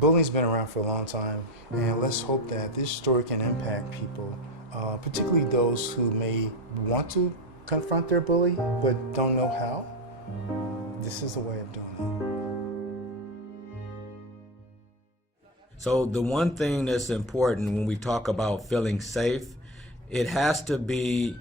Bullying's been around for a long time, and let's hope that this story can impact people, particularly those who may want to confront their bully but don't know how. This is a way of doing it. So the one thing that's important when we talk about feeling safe, it has to be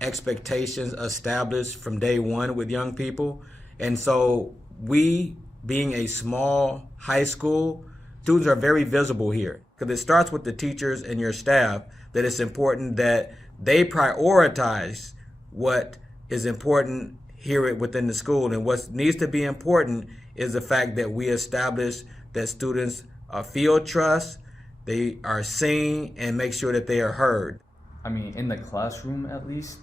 expectations established from day one with young people. And so we, being a small high school, students are very visible here because it starts with the teachers and your staff that it's important that they prioritize what is important here within the school. And what needs to be important is the fact that we establish that students feel trust, they are seen, and make sure that they are heard. I mean, in the classroom at least,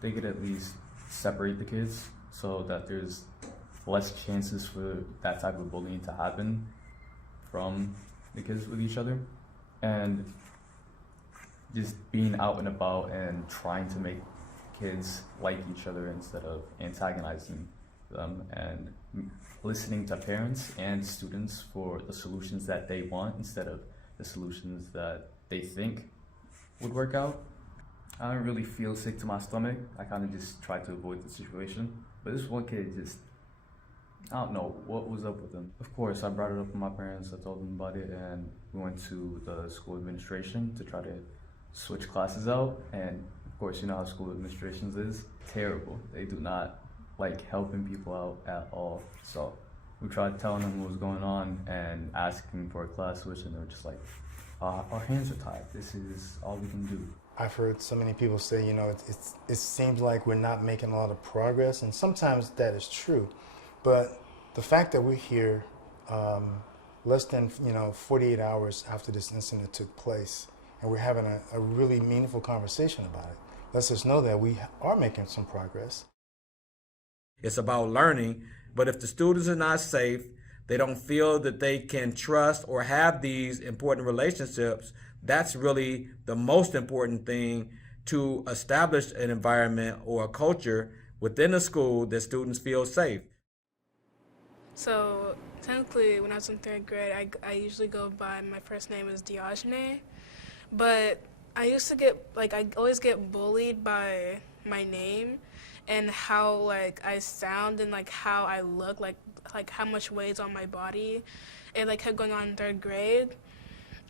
they could at least separate the kids so that there's less chances for that type of bullying to happen from the kids with each other. And just being out and about and trying to make kids like each other instead of antagonizing them, and listening to parents and students for the solutions that they want instead of the solutions that they think would work out. I don't really feel sick to my stomach. I kind of just try to avoid the situation. But this one kid just, I don't know what was up with him. Of course, I brought it up with my parents. I told them about it, and we went to the school administration to try to switch classes out. And of course, you know how school administrations is. Terrible. They do not like helping people out at all. So we tried telling them what was going on and asking for a class switch, and they were just like, our hands are tied. This is all we can do. I've heard so many people say, it seems like we're not making a lot of progress, and sometimes that is true. But the fact that we're here less than 48 hours after this incident took place, and we're having a really meaningful conversation about it, lets us know that we are making some progress. It's about learning, but if the students are not safe, they don't feel that they can trust or have these important relationships, that's really the most important thing to establish an environment or a culture within a school that students feel safe. So technically, when I was in third grade, I usually go by my first name is Diogene, but I used to get, I always get bullied by my name and how I sound and how I look, like how much weight's on my body. It kept going on in third grade,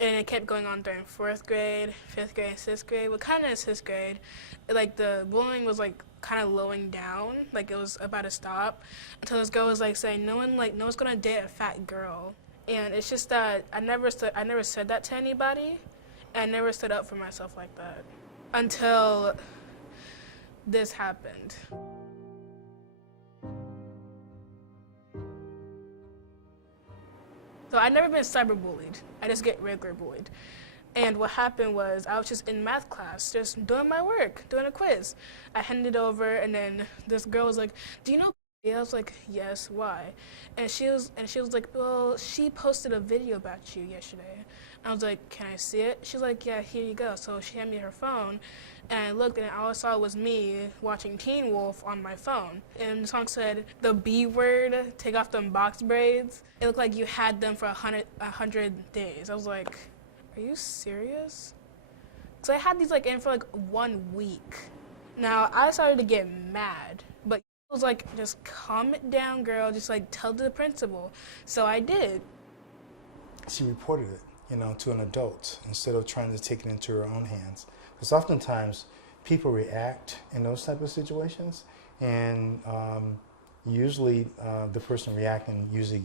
and it kept going on during fourth grade, fifth grade, and sixth grade. Well, kind of in sixth grade, the bullying was kind of lowing down, it was about to stop, until this girl was saying no one's gonna date a fat girl, and it's just that I never said that to anybody, and I never stood up for myself like that until this happened. So I've never been cyberbullied. I just get regular bullied. And what happened was I was just in math class, just doing my work, doing a quiz. I handed it over, and then this girl was like, "Do you know?" I was like, "Yes, why?" And she was like, "Well, she posted a video about you yesterday." I was like, "Can I see it?" She's like, "Yeah, here you go." So she handed me her phone, and I looked, and all I saw was me watching Teen Wolf on my phone. And the song said, "The B word, take off them box braids. It looked like you had them for 100 days." I was like, "Are you serious?" Because I had these in for 1 week. Now, I started to get mad, but it was just calm it down, girl, just tell the principal. So I did. She reported it, to an adult instead of trying to take it into her own hands. Because oftentimes people react in those type of situations, and usually the person reacting usually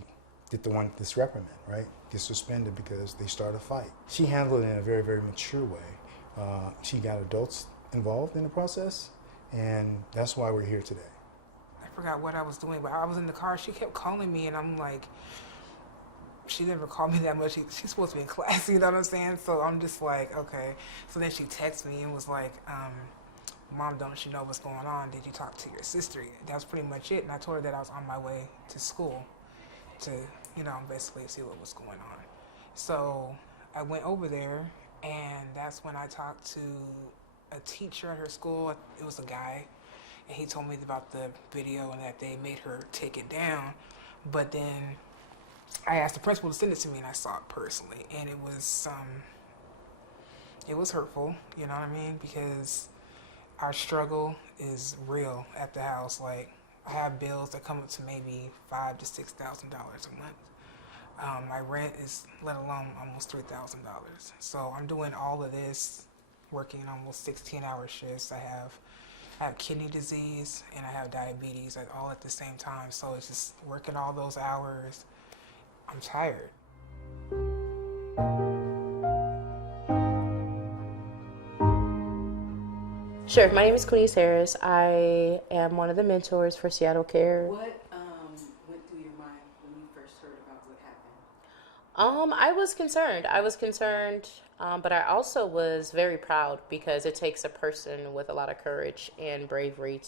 get the one that's reprimanded, right? Get suspended because they start a fight. She handled it in a very, very mature way. She got adults involved in the process, and that's why we're here today. I forgot what I was doing, but I was in the car. She kept calling me, and I'm like, she never called me that much. She's supposed to be in class, you know what I'm saying? So I'm just like, okay. So then she texted me and was like, "Mom, don't you know what's going on? Did you talk to your sister?" That was pretty much it. And I told her that I was on my way to school to, basically see what was going on. So I went over there, and that's when I talked to a teacher at her school. It was a guy, and he told me about the video and that they made her take it down. But then I asked the principal to send it to me, and I saw it personally, and it was hurtful. You know what I mean? Because our struggle is real at the house. Like, I have bills that come up to maybe $5,000 to $6,000 a month. My rent is, let alone, almost $3,000. So I'm doing all of this, working almost 16-hour shifts. I have kidney disease and I have diabetes all at the same time. So it's just working all those hours. I'm tired. Sure. My name is Queenie Harris. I am one of the mentors for Seattle Care. What went through your mind when you first heard about what happened? I was concerned, but I also was very proud because it takes a person with a lot of courage and bravery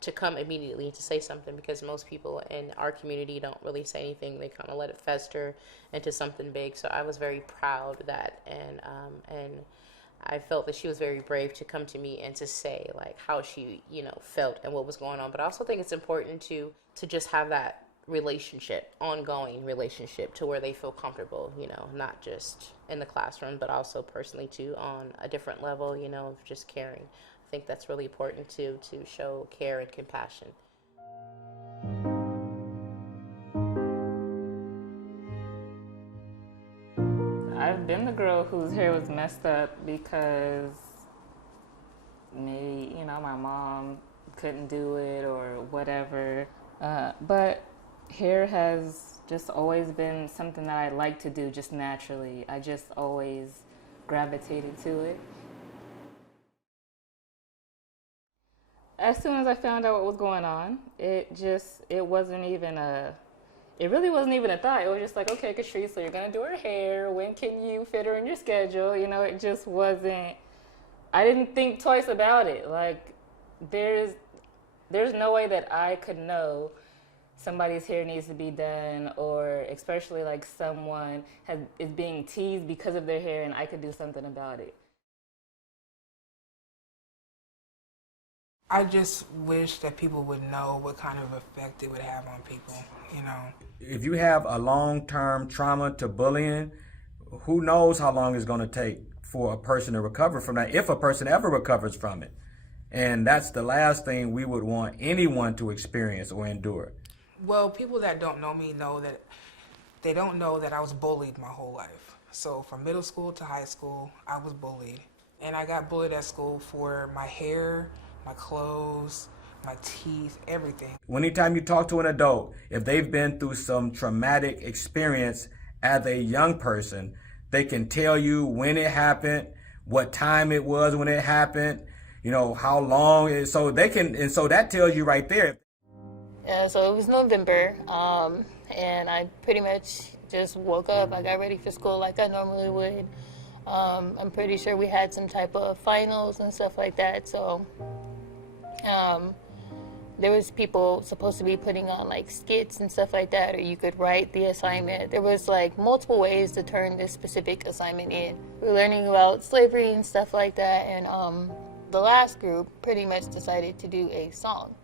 to come immediately to say something, because most people in our community don't really say anything. They kind of let it fester into something big. So I was very proud of that, and I felt that she was very brave to come to me and to say like how she, felt and what was going on. But I also think it's important to just have that ongoing relationship to where they feel comfortable, not just in the classroom, but also personally too, on a different level, of just caring. I think that's really important to show care and compassion. I've been the girl whose hair was messed up because maybe, my mom couldn't do it or whatever. But hair has just always been something that I like to do just naturally. I just always gravitated to it. As soon as I found out what was going on, it really wasn't even a thought. It was just like, okay, Katrice, so you're going to do her hair. When can you fit her in your schedule? It just wasn't, I didn't think twice about it. Like, there's no way that I could know somebody's hair needs to be done, or especially like someone is being teased because of their hair and I could do something about it. I just wish that people would know what kind of effect it would have on people, If you have a long-term trauma to bullying, who knows how long it's going to take for a person to recover from that, if a person ever recovers from it. And that's the last thing we would want anyone to experience or endure. Well, people that don't know me know that they don't know that I was bullied my whole life. So from middle school to high school, I was bullied. And I got bullied at school for my hair, my clothes, my teeth, everything. Anytime you talk to an adult, if they've been through some traumatic experience as a young person, they can tell you when it happened, what time it was when it happened, how long it is. So that tells you right there. Yeah, so it was November, and I pretty much just woke up. I got ready for school like I normally would. I'm pretty sure we had some type of finals and stuff like that, so there was people supposed to be putting on like skits and stuff like that, or you could write the assignment. There was like multiple ways to turn this specific assignment in. We were learning about slavery and stuff like that, and the last group pretty much decided to do a song.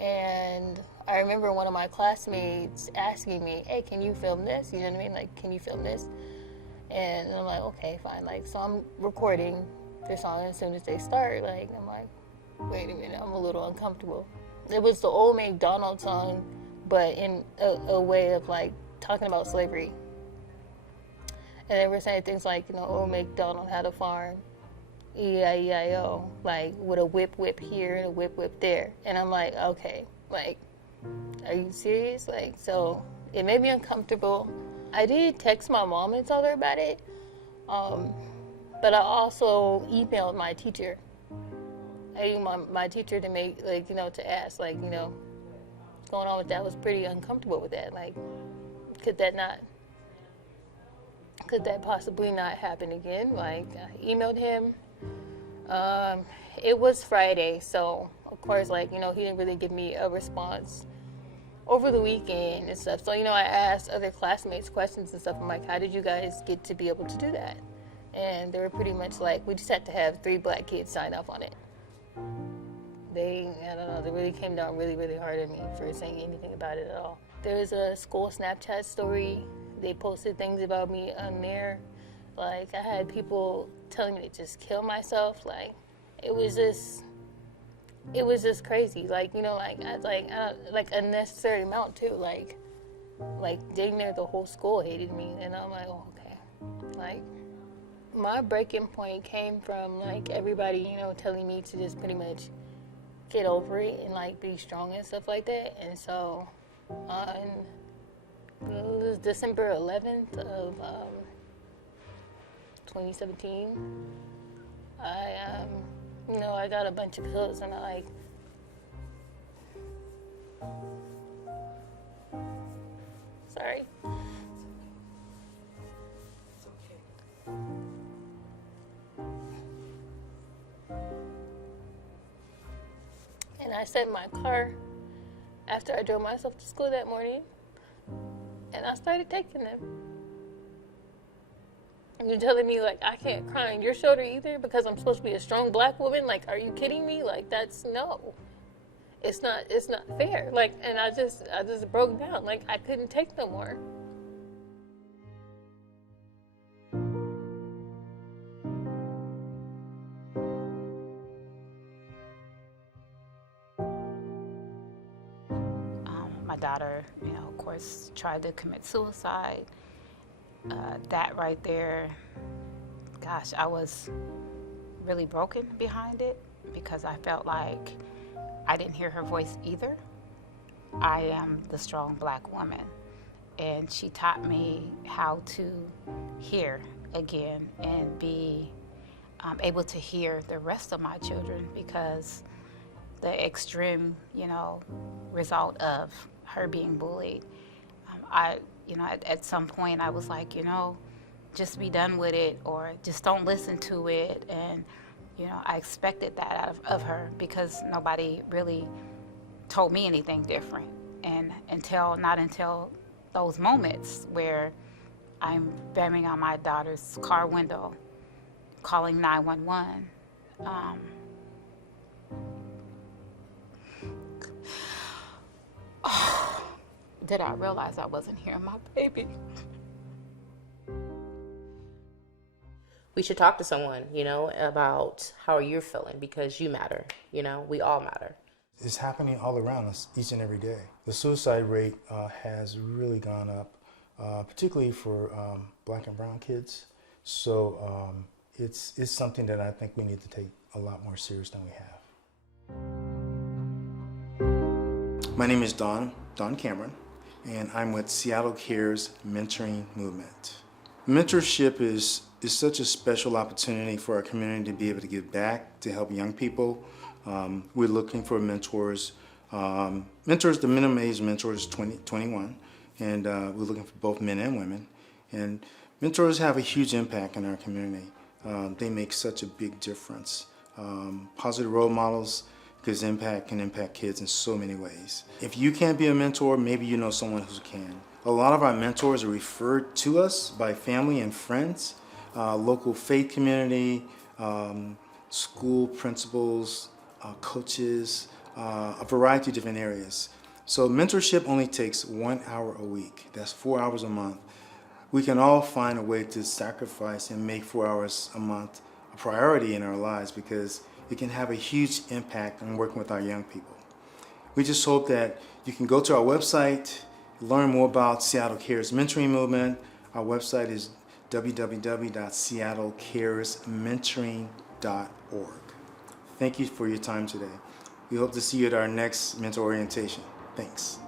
And I remember one of my classmates asking me, hey, can you film this? You know what I mean? Like, can you film this? And I'm like, okay, fine. Like, so I'm recording their song, and as soon as they start, like, I'm like, wait a minute, I'm a little uncomfortable. It was the old MacDonald song, but in a way of like talking about slavery. And they were saying things like, old MacDonald had a farm, E-I-E-I-O, like with a whip here and a whip there. And I'm like, okay, like, are you serious? Like, so it made me uncomfortable. I did text my mom and tell her about it, but I also emailed my teacher. I emailed my teacher to make, like, to ask, like, what's going on with that. I was pretty uncomfortable with that. Like, could that possibly not happen again? Like, I emailed him. It was Friday, so of course, like, he didn't really give me a response over the weekend and stuff. So, I asked other classmates questions and stuff. I'm like, how did you guys get to be able to do that? And they were pretty much like, we just had to have 3 black kids sign up on it. I don't know, they really came down really, really hard on me for saying anything about it at all. There was a school Snapchat story. They posted things about me on there. Like, I had people telling me to just kill myself. Like, it was just crazy. Like, you know, like unnecessary amount too. Like dang near the whole school hated me, and I'm like, oh, okay. Like, my breaking point came from like everybody, you know, telling me to just pretty much get over it and like be strong and stuff like that. And so on it was December 11th of 2017, I got a bunch of pills and sorry. And I sat in my car after I drove myself to school that morning, and I started taking them. And you're telling me, like, I can't cry on your shoulder either because I'm supposed to be a strong black woman? Like, are you kidding me? Like, no. It's not fair. Like, and I just broke down. Like, I couldn't take no more. My daughter, of course, tried to commit suicide. That right there, gosh, I was really broken behind it because I felt like I didn't hear her voice either. I am the strong black woman, and she taught me how to hear again and be able to hear the rest of my children, because the extreme, result of her being bullied, at some point I was like, just be done with it, or just don't listen to it. And, I expected that out of her because nobody really told me anything different. And not until those moments where I'm banging on my daughter's car window, calling 911, did I realize I wasn't hearing my baby. We should talk to someone, about how you're feeling, because you matter, we all matter. It's happening all around us each and every day. The suicide rate has really gone up, particularly for black and brown kids. So it's something that I think we need to take a lot more serious than we have. My name is Don Cameron, and I'm with Seattle Cares Mentoring Movement. Mentorship is such a special opportunity for our community to be able to give back, to help young people. We're looking for mentors. The minimum age mentor is 21, and we're looking for both men and women. And mentors have a huge impact in our community. They make such a big difference. Positive role models can impact kids in so many ways. If you can't be a mentor, maybe you know someone who can. A lot of our mentors are referred to us by family and friends, local faith community, school principals, coaches, a variety of different areas. So mentorship only takes 1 hour a week. That's 4 hours a month. We can all find a way to sacrifice and make 4 hours a month a priority in our lives, because it can have a huge impact on working with our young people. We just hope that you can go to our website, learn more about Seattle Cares Mentoring Movement. Our website is www.seattlecaresmentoring.org. Thank you for your time today. We hope to see you at our next mentor orientation. Thanks.